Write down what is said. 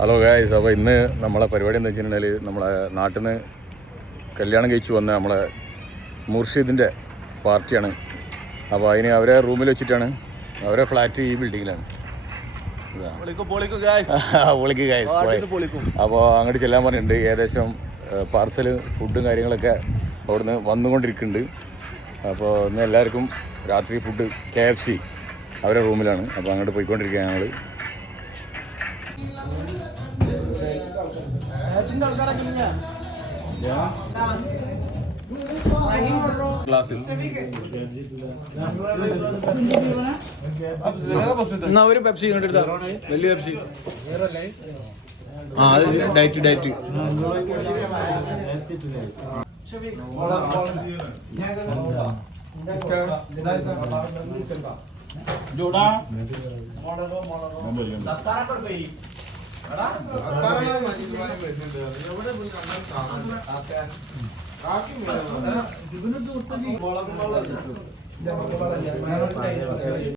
Hello guys, അപ്പോൾ ഇന്ന് നമ്മളെ പരിപാടി എന്ന് വെച്ചിട്ടുണ്ടെങ്കിൽ നമ്മളെ നാട്ടിൽ നിന്ന് കല്യാണം കഴിച്ച് വന്ന നമ്മളെ മുർഷിദിൻ്റെ പാർട്ടിയാണ്. അപ്പോൾ അതിന് അവരെ റൂമിൽ വെച്ചിട്ടാണ്, അവരെ ഫ്ലാറ്റ് ഈ ബിൽഡിങ്ങിലാണ്. പൊളിക്ക് ഗായ്സ്. അപ്പോൾ അങ്ങോട്ട് ചെല്ലാൻ പറഞ്ഞിട്ടുണ്ട്. ഏകദേശം പാർസൽ ഫുഡും കാര്യങ്ങളൊക്കെ അവിടുന്ന് വന്നുകൊണ്ടിരിക്കുന്നുണ്ട്. അപ്പോൾ ഇന്ന് എല്ലാവർക്കും രാത്രി ഫുഡ് KFC അവരെ റൂമിലാണ്. അപ്പോൾ അങ്ങോട്ട് പോയിക്കൊണ്ടിരിക്കുകയാണ് ഞങ്ങൾ. എന്നാ ഒരു പെപ്സി കണ്ടെടുത്താ, വലിയ പെപ്സി. ആ അത് ഡയറ്റ്